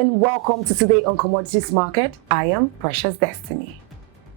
and welcome to Today on Commodities Market. I am Precious Destiny.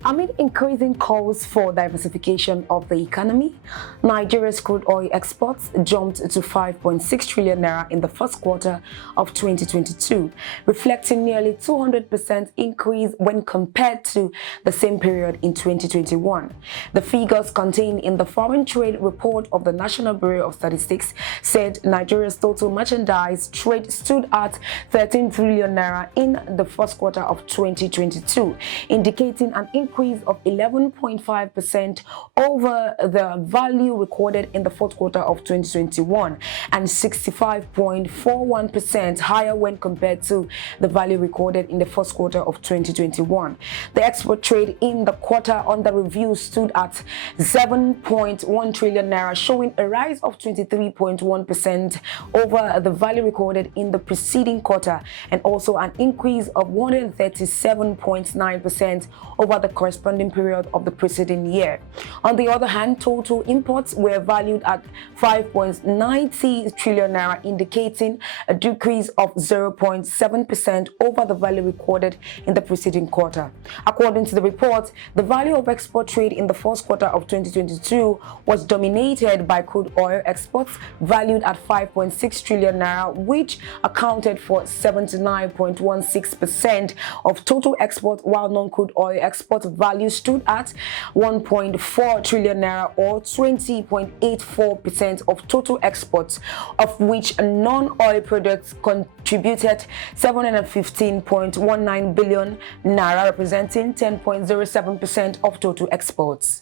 Amid increasing calls for diversification of the economy, Nigeria's crude oil exports jumped to 5.6 trillion naira in the first quarter of 2022, reflecting nearly 200% increase when compared to the same period in 2021. The figures contained in the Foreign Trade Report of the National Bureau of Statistics said Nigeria's total merchandise trade stood at 13 trillion naira in the first quarter of 2022, indicating an increase of 11.5% over the value recorded in the fourth quarter of 2021 and 65.41% higher when compared to the value recorded in the first quarter of 2021. The export trade in the quarter under review stood at 7.1 trillion naira, showing a rise of 23.1% over the value recorded in the preceding quarter and also an increase of 137.9% over the corresponding period of the preceding year. On the other hand, total imports were valued at 5.90 trillion naira, indicating a decrease of 0.7% over the value recorded in the preceding quarter. According to the report, the value of export trade in the first quarter of 2022 was dominated by crude oil exports valued at 5.6 trillion naira, which accounted for 79.16% of total exports, while non-crude oil export value stood at 1.4 trillion naira or 20.84% of total exports, of which non-oil products contributed 715.19 billion naira, representing 10.07% of total exports.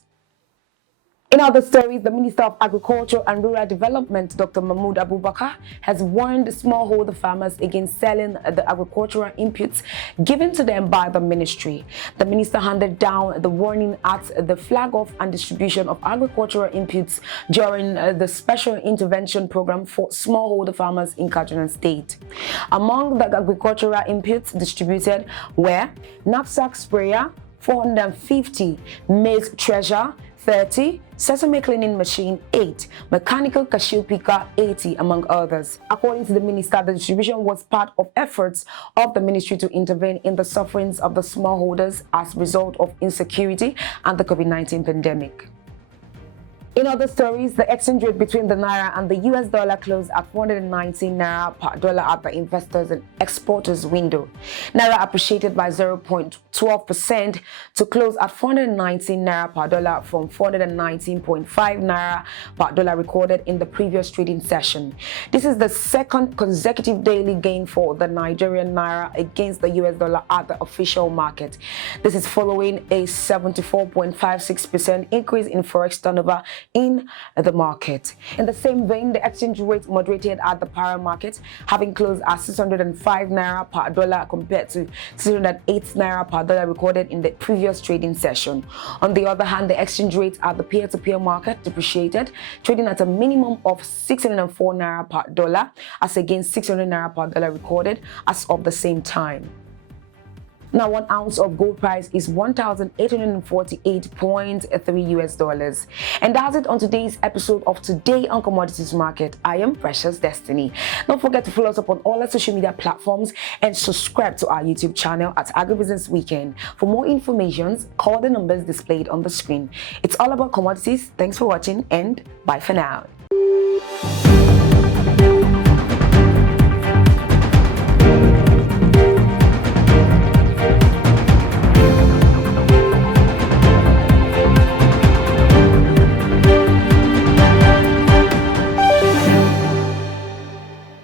In other stories, the Minister of Agriculture and Rural Development, Dr. Mahmoud Abubakar, has warned smallholder farmers against selling the agricultural inputs given to them by the ministry. The minister handed down the warning at the flag-off and distribution of agricultural inputs during the Special Intervention Program for Smallholder Farmers in Kaduna State. Among the agricultural inputs distributed were knapsack sprayer, 450, maize thresher, 30, sesame cleaning machine 8, mechanical cashew picker 80, among others. According to the minister, the distribution was part of efforts of the ministry to intervene in the sufferings of the smallholders as a result of insecurity and the COVID-19 pandemic. In other stories, the exchange rate between the naira and the US dollar closed at 419 naira per dollar at the investors and exporters window. Naira appreciated by 0.12% to close at 419 naira per dollar from 419.5 naira per dollar recorded in the previous trading session. This is the second consecutive daily gain for the Nigerian naira against the US dollar at the official market. This is following a 74.56% increase in forex turnover in the market. In the same vein, the exchange rate moderated at the para market, having closed at 605 naira per dollar compared to 608 naira per dollar recorded in the previous trading session. On the other hand, the exchange rate at the peer-to-peer market depreciated, trading at a minimum of 604 naira per dollar as against 600 naira per dollar recorded as of the same time. Now, 1 ounce of gold price is $1,848.3 US. And that's it on today's episode of Today on Commodities Market. I am Precious Destiny. Don't forget to follow us up on all our social media platforms and subscribe to our YouTube channel at Agribusiness Weekend. For more information, call the numbers displayed on the screen. It's all about commodities. Thanks for watching and bye for now.